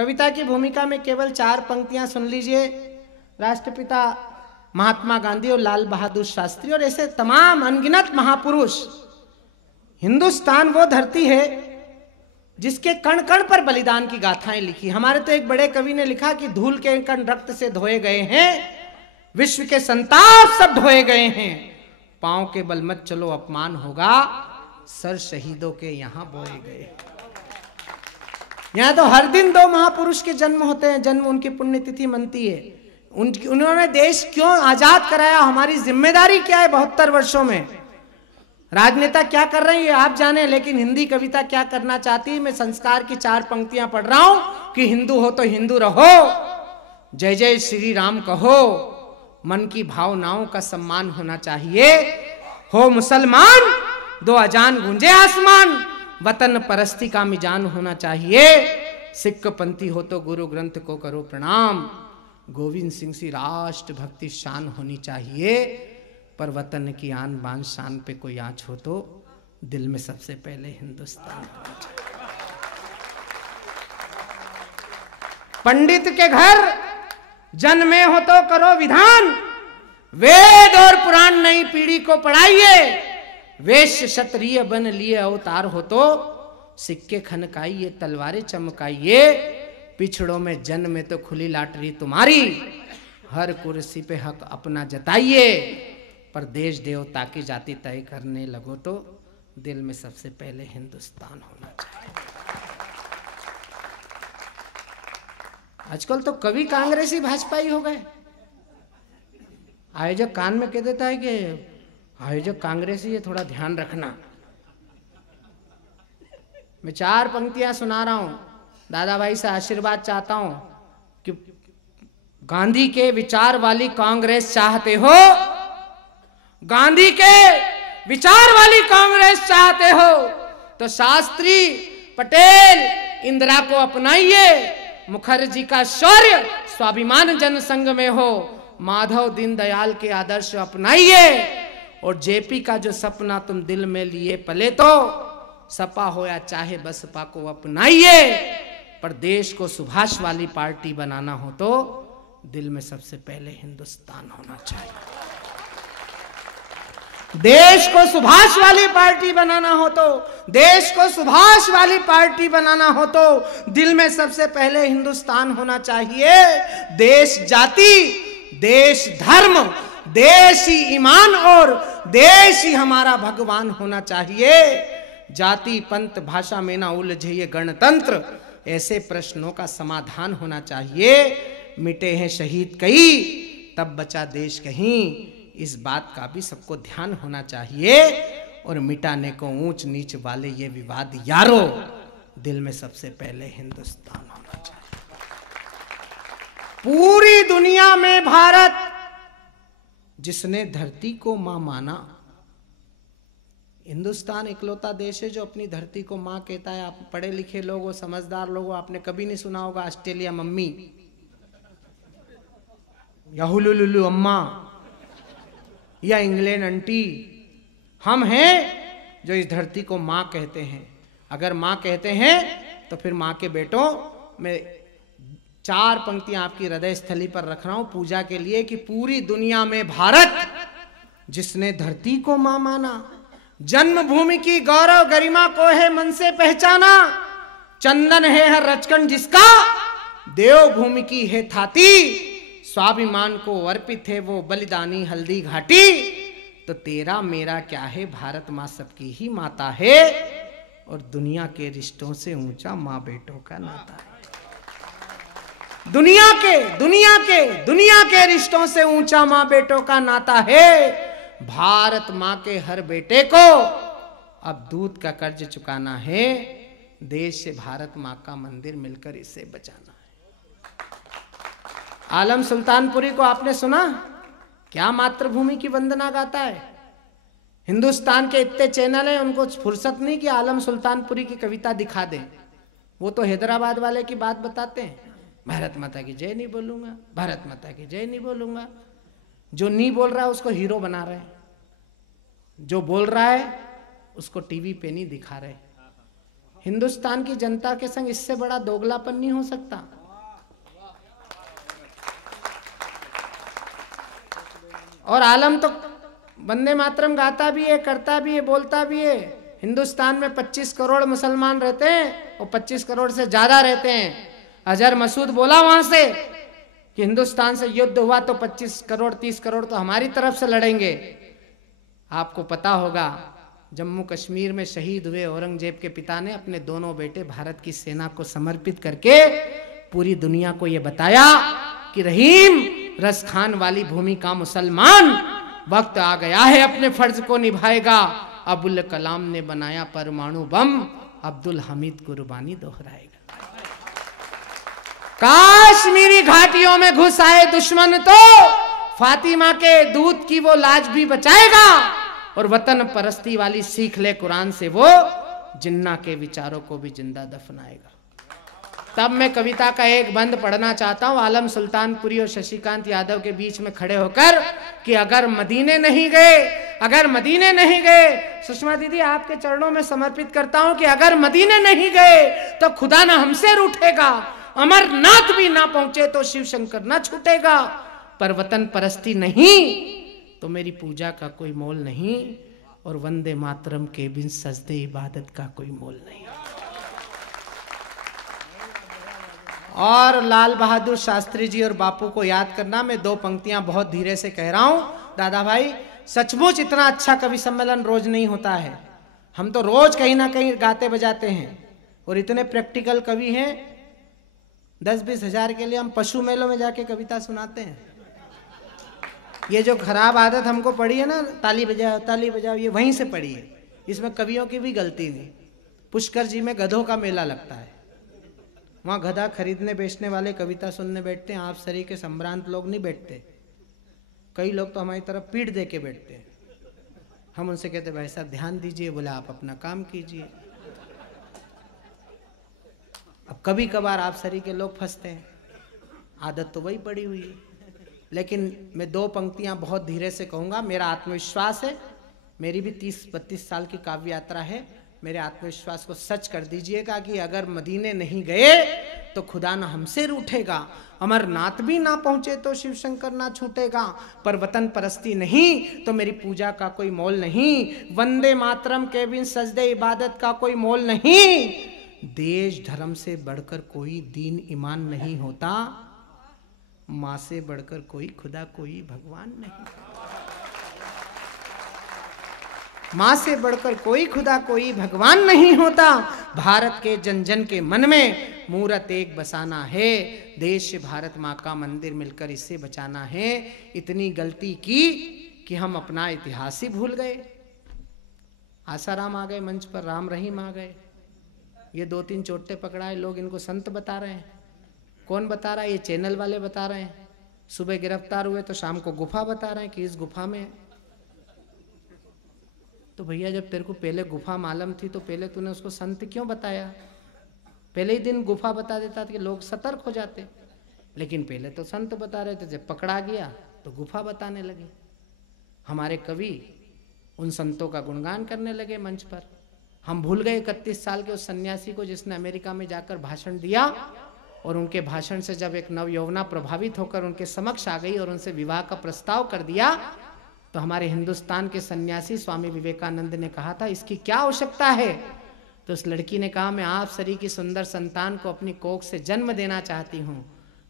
कविता की भूमिका में केवल 4 पंक्तियां सुन लीजिए। राष्ट्रपिता महात्मा गांधी और लाल बहादुर शास्त्री और ऐसे तमाम अनगिनत महापुरुष। हिंदुस्तान वो धरती है जिसके कण कण पर बलिदान की गाथाएं लिखी। हमारे तो एक बड़े कवि ने लिखा कि धूल के कण रक्त से धोए गए हैं, विश्व के संताप सब ढोए गए हैं, पांव के बल मत चलो अपमान होगा, सर शहीदों के यहां बोए गए। यहां तो हर दिन 2 महापुरुष के जन्म होते हैं, जन्म उनकी पुण्यतिथि मनती है। उन्होंने देश क्यों आजाद कराया, हमारी जिम्मेदारी क्या है 72 वर्षों में। राजनेता क्या कर रहे हैं आप जाने, लेकिन हिंदी कविता क्या करना चाहती है। मैं संस्कार की 4 पंक्तियां पढ़ रहा हूं कि हिंदू हो तो हिंदू रहो, जय जय श्री राम कहो, मन की भावनाओं का सम्मान होना चाहिए। हो मुसलमान 2 अजान गूंजे आसमान, वतन परस्ती का मिजान होना चाहिए। सिख पंथी हो तो गुरु ग्रंथ को करो प्रणाम, गोविंद सिंह सी राष्ट्र भक्ति शान होनी चाहिए। पर वतन की आन बान शान पे कोई आंच हो तो दिल में सबसे पहले हिंदुस्तान होना चाहिए। पंडित के घर जन्मे हो तो करो विधान, वेद और पुराण नई पीढ़ी को पढ़ाइए। वेश्य क्षत्रिय बन लिए अवतार हो तो सिक्के खनकाइए, तलवारें चमकाइए। पिछड़ों में जन्मे तो खुली लॉटरी तुम्हारी, हर कुर्सी पे हक अपना जताइए। पर देश देवता की जाति तय करने लगो तो दिल में सबसे पहले हिंदुस्तान होना चाहिए। आजकल तो कवि कांग्रेसी भाजपाई हो गए। आयोजक कान में कह देता है कि आयोजक कांग्रेसी है, थोड़ा ध्यान रखना। मैं 4 पंक्तियां सुना रहा हूं, दादा भाई से आशीर्वाद चाहता हूं कि गांधी के विचार वाली कांग्रेस चाहते हो, गांधी के विचार वाली कांग्रेस चाहते हो तो शास्त्री पटेल इंदिरा को अपनाइए। मुखर्जी का शौर्य स्वाभिमान जनसंघ में हो, माधव दीनदयाल के आदर्श अपनाइए। और जेपी का जो सपना तुम दिल में लिए पले तो सपा हो या चाहे बसपा को अपनाइए। पर देश को सुभाष वाली पार्टी बनाना हो तो दिल में सबसे पहले हिंदुस्तान होना चाहिए। देश को सुभाष वाली पार्टी बनाना हो तो, देश को सुभाष वाली पार्टी बनाना हो तो दिल में सबसे पहले हिंदुस्तान होना चाहिए। देश जाति, देश धर्म, देश ही ईमान और देश ही हमारा भगवान होना चाहिए। जाति पंथ भाषा में ना उलझे ये गणतंत्र, ऐसे प्रश्नों का समाधान होना चाहिए। मिटे हैं शहीद कई तब बचा देश कहीं, इस बात का भी सबको ध्यान होना चाहिए। और मिटाने को ऊंच नीच वाले ये विवाद यारो, दिल में सबसे पहले हिंदुस्तान होना चाहिए। पूरी दुनिया में भारत जिसने धरती को मां माना, हिंदुस्तान इकलौता देश है जो अपनी धरती को मां कहता है। आप पढ़े लिखे लोग हो, समझदार लोग हो, आपने कभी नहीं सुना होगा ऑस्ट्रेलिया मम्मी या हुलुलुलु अम्मा या इंग्लैंड आंटी। हम हैं जो इस धरती को मां कहते हैं। अगर मां कहते हैं तो फिर मां के बेटों, मैं 4 पंक्तियां आपकी हृदय स्थली पर रख रहा हूं पूजा के लिए कि पूरी दुनिया में भारत जिसने धरती को मां माना, जन्मभूमि की गौरव गरिमा को है मन से पहचाना। चंदन है हर रचकन जिसका, देवभूमि की है थाती, स्वाभिमान को अर्पित है वो बलिदानी हल्दी घाटी। तो तेरा मेरा क्या है, भारत माँ सबकी ही माता है। और दुनिया के रिश्तों से ऊंचा माँ बेटों का नाता है। दुनिया के रिश्तों से ऊंचा माँ बेटों का नाता है। भारत माँ के हर बेटे को अब दूध का कर्ज चुकाना है। देश से भारत माँ का मंदिर मिलकर इसे बचाना है। आलम सुल्तानपुरी को आपने सुना, क्या मातृभूमि की वंदना गाता है। हिंदुस्तान के इतने चैनल हैं, उनको फुर्सत नहीं कि आलम सुल्तानपुरी की कविता दिखा दें। वो तो हैदराबाद वाले की बात बताते हैं, भारत माता की जय नहीं बोलूंगा, भारत माता की जय नहीं बोलूंगा। जो नहीं बोल रहा है उसको हीरो बना रहे हैं, जो बोल रहा है उसको टीवी पे नहीं दिखा रहे। हिंदुस्तान की जनता के संग इससे बड़ा दोगलापन नहीं हो सकता। और आलम तो वंदे मातरम गाता भी है, करता भी है, बोलता भी है। हिंदुस्तान में 25 करोड़ मुसलमान रहते हैं और 25 करोड़ से ज्यादा रहते हैं। अजहर मसूद बोला वहां से कि हिंदुस्तान से युद्ध हुआ तो 25 करोड़ 30 करोड़ तो हमारी तरफ से लड़ेंगे। आपको पता होगा जम्मू कश्मीर में शहीद हुए औरंगजेब के पिता ने अपने दोनों बेटे भारत की सेना को समर्पित करके पूरी दुनिया को यह बताया कि रहीम रस खान वाली भूमि का मुसलमान वक्त आ गया है अपने फर्ज को निभाएगा। अबुल कलाम ने बनाया परमाणु बम, अब्दुल हमीद कुर्बानी दोहराएगा। काश्मीरी घाटियों में घुस आए दुश्मन तो फातिमा के दूध की वो लाज भी बचाएगा और वतन परस्ती वाली सीख ले कुरान से वो जिन्ना के विचारों को भी जिंदा दफनाएगा। तब मैं कविता का एक बंद पढ़ना चाहता हूं आलम सुल्तानपुरी और शशिकांत यादव के बीच में खड़े होकर कि अगर मदीने नहीं गए, अगर मदीने नहीं गए, सुषमा दीदी आपके चरणों में समर्पित करता हूं कि अगर मदीने नहीं गए तो खुदा ना हमसे रूठेगा, अमरनाथ भी ना पहुंचे तो शिव शंकर ना छूटेगा, पर वतन परस्ती नहीं तो मेरी पूजा का कोई मोल नहीं और वंदे मातरम के बिन सजदे इबादत का कोई मोल नहीं। और लाल बहादुर शास्त्री जी और बापू को याद करना। मैं दो पंक्तियां बहुत धीरे से कह रहा हूं। दादा भाई सचमुच इतना अच्छा कवि सम्मेलन रोज नहीं होता है। हम तो रोज कहीं ना कहीं गाते बजाते हैं और इतने प्रैक्टिकल कवि हैं। 10-20 हजार के लिए हम पशु मेलों में जाके कविता सुनाते हैं। ये जो खराब आदत हमको पड़ी है ना, ताली बजाओ, ये वहीं से पड़ी है। इसमें कवियों की भी गलती नहीं। पुष्कर जी में गधों का मेला लगता है, वहाँ गधा खरीदने बेचने वाले कविता सुनने बैठते हैं। आप सरी के संभ्रांत लोग नहीं बैठते। कई लोग तो हमारी तरफ पीठ दे के बैठते हैं। हम उनसे कहते भाई साहब ध्यान दीजिए, बोले आप अपना काम कीजिए। अब कभी कभार आप सरी के लोग फंसते हैं, आदत तो वही पड़ी हुई है। लेकिन मैं दो पंक्तियां बहुत धीरे से कहूँगा। मेरा आत्मविश्वास है, मेरी भी 30-32 साल की काव्य यात्रा है। मेरे आत्मविश्वास को सच कर दीजिएगा कि अगर मदीने नहीं गए तो खुदा ना हमसे रूठेगा, अमरनाथ भी ना पहुंचे तो शिव शंकर ना छूटेगा, पर वतन परस्ती नहीं तो मेरी पूजा का कोई मोल नहीं, वंदे मातरम के बिन सजदे इबादत का कोई मोल नहीं, देश धर्म से बढ़कर कोई दीन ईमान नहीं होता, माँ से बढ़कर कोई खुदा कोई भगवान नहीं, माँ से बढ़कर कोई खुदा कोई भगवान नहीं होता। भारत के जन जन के मन में मूरत एक बसाना है, देश भारत माँ का मंदिर मिलकर इसे बचाना है। इतनी गलती की कि हम अपना इतिहास ही भूल गए। आसाराम आ गए मंच पर, राम रहीम आ गए, ये 2-3 चोटे पकड़ाए लोग, इनको संत बता रहे हैं। कौन बता रहा है? ये चैनल वाले बता रहे हैं। सुबह गिरफ्तार हुए तो शाम को गुफा बता रहे हैं कि इस गुफा में। तो भैया जब तेरे को पहले गुफा मालूम थी तो पहले तूने उसको संत क्यों बताया? पहले ही दिन गुफा बता देता कि लोग सतर्क हो जाते। लेकिन पहले तो संत बता रहे थे, जब पकड़ा गया तो गुफा बताने लगे। हमारे कवि उन संतों का गुणगान करने लगे मंच पर। हम भूल गए 31 साल के उस सन्यासी को जिसने अमेरिका में जाकर भाषण दिया और उनके भाषण से जब एक नवयौवना प्रभावित होकर उनके समक्ष आ गई और उनसे विवाह का प्रस्ताव कर दिया तो हमारे हिंदुस्तान के सन्यासी स्वामी विवेकानंद ने कहा था इसकी क्या आवश्यकता है? तो उस लड़की ने कहा मैं आप सरी की सुंदर संतान को अपनी कोख से जन्म देना चाहती हूँ।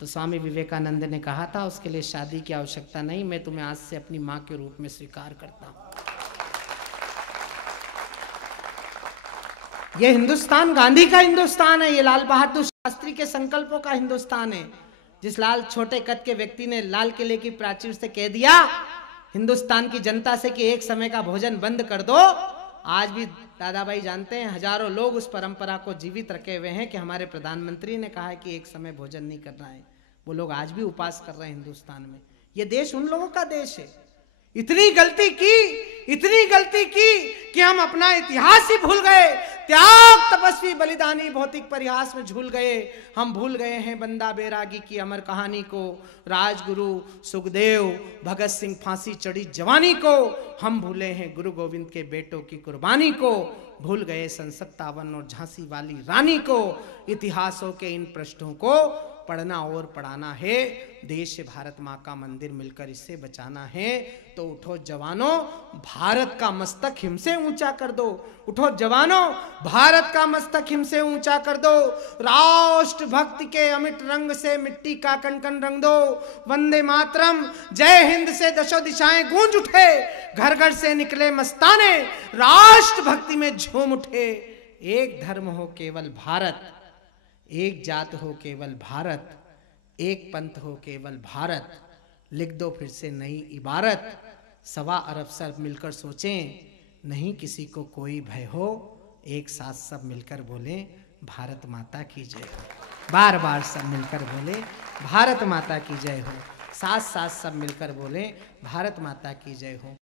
तो स्वामी विवेकानंद ने कहा था उसके लिए शादी की आवश्यकता नहीं, मैं तुम्हें आज से अपनी माँ के रूप में स्वीकार करता हूँ। ये हिंदुस्तान गांधी का हिंदुस्तान है, ये लाल बहादुर शास्त्री के संकल्पों का हिंदुस्तान है। जिस लाल छोटे कद के व्यक्ति ने लाल किले की प्राचीर से कह दिया हिंदुस्तान की जनता से कि एक समय का भोजन बंद कर दो, आज भी दादा भाई जानते हैं हजारों लोग उस परंपरा को जीवित रखे हुए हैं कि हमारे प्रधानमंत्री ने कहा है कि एक समय भोजन नहीं करना है। वो लोग आज भी उपवास कर रहे हैं हिंदुस्तान में। ये देश उन लोगों का देश है। इतनी गलती की कि हम अपना इतिहास ही भूल गए। त्याग तपस्वी बलिदानी भौतिक परिहास में झूल गए। हम भूल गए हैं बंदा बैरागी की अमर कहानी को, राजगुरु सुखदेव भगत सिंह फांसी चढ़ी जवानी को। हम भूले हैं गुरु गोविंद के बेटों की कुर्बानी को। भूल गए सन 57 और झांसी वाली रानी को। इतिहासों के इन पृष्ठों को पढ़ना और पढ़ाना है। देश से भारत माँ का मंदिर मिलकर इसे बचाना है। तो उठो जवानों, भारत का मस्तक हिम से ऊंचा कर दो। उठो जवानों, भारत का मस्तक हिम से ऊंचा कर दो। राष्ट्र भक्ति के अमिट रंग से मिट्टी का कण कण रंग दो। वंदे मातरम, जय हिंद से दशों दिशाएं गूंज उठे। घर घर से निकले मस्ताने, राष्ट्र भक्ति में झूम उठे। एक धर्म हो केवल भारत, एक जात हो केवल भारत, एक पंथ हो केवल भारत। लिख दो फिर से नई इबारत, 1.25 अरब सब मिलकर सोचें, नहीं किसी को कोई भय हो। एक साथ सब मिलकर बोले भारत माता की जय हो। बार बार सब मिलकर बोले भारत माता की जय हो। साथ साथ सब मिलकर बोले भारत माता की जय हो।